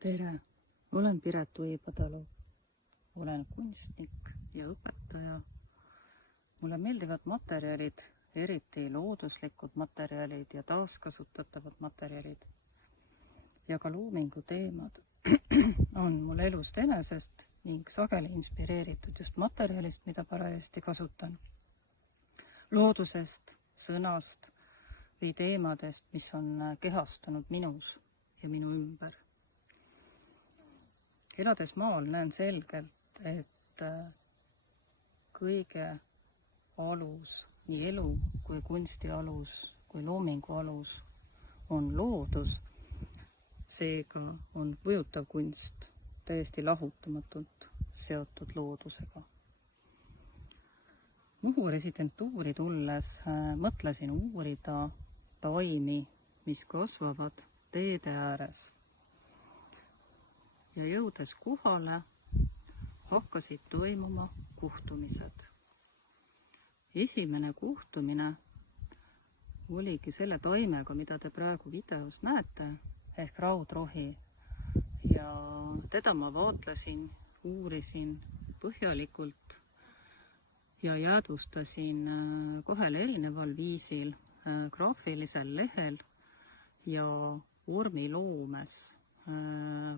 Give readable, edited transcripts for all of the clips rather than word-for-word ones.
Tere, olen Piret Uibotalu. Olen kunstnik ja õpetaja. Mulle meeldivad materjalid, eriti looduslikud materjalid ja taaskasutatavad materjalid. Ja ka loomingu teemad on mul elust enesest ning sageli inspireeritud just materjalist, mida parajasti kasutan. Loodusest, sõnast või teemadest, mis on kehastunud minus ja minu ümber. Elades maal näen selgelt, et kõige alus, nii elu kui kunsti alus, kui loomingu alus on loodus. Seega on kujutav kunst täiesti lahutamatult seotud loodusega. Muhu residentuuri tulles mõtlesin uurida taimi, mis kasvavad teede ääres. Ja jõudes kohale, hakkasid toimuma kuhtumised. Esimene kuhtumine oligi selle taimega, mida te praegu videos näete, ehk raudrohi. Ja teda ma vaatlesin, uurisin põhjalikult ja jäädvustasin kahel erineval viisil, graafilisel lehel ja vormiloomes,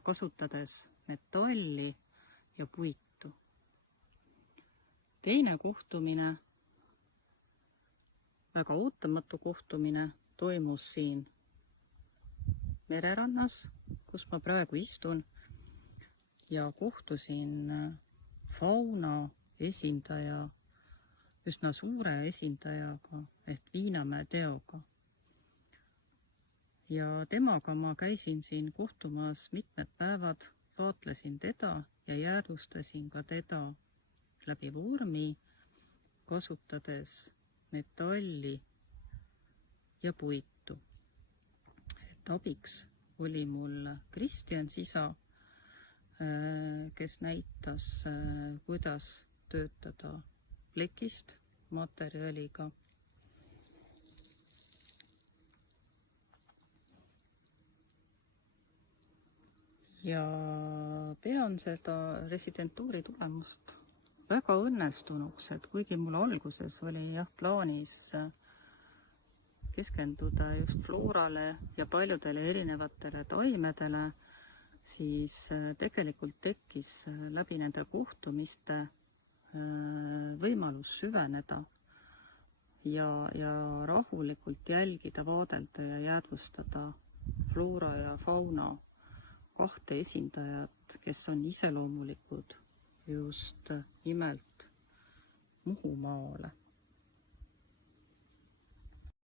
kasutades metalli ja puitu. Teine kohtumine, väga ootamatu kohtumine, toimus siin mererannas, kus ma praegu istun, ja kohtusin fauna esindaja, üsna suure esindajaga ehk Viinamäe Teoga. Ja temaga ma käisin siin kohtumas mitmed päevad, vaatlesin teda ja jäädvustasin ka teda läbi vormi, kasutades metalli ja puitu. Et abiks oli mul Kristjan Sisa, kes näitas, kuidas töötada plekist materjaliga. Ja pean seda residentuuri tulemust väga õnnestunuks, et kuigi mul alguses oli plaanis keskenduda just floorale ja paljudele erinevatele taimedele, siis tegelikult tekkis läbi nende kohtumiste võimalus süveneda ja rahulikult jälgida, vaadelda ja jäädvustada floora ja fauna kahte esindajat, kes on iseloomulikud just nimelt Muhumaale.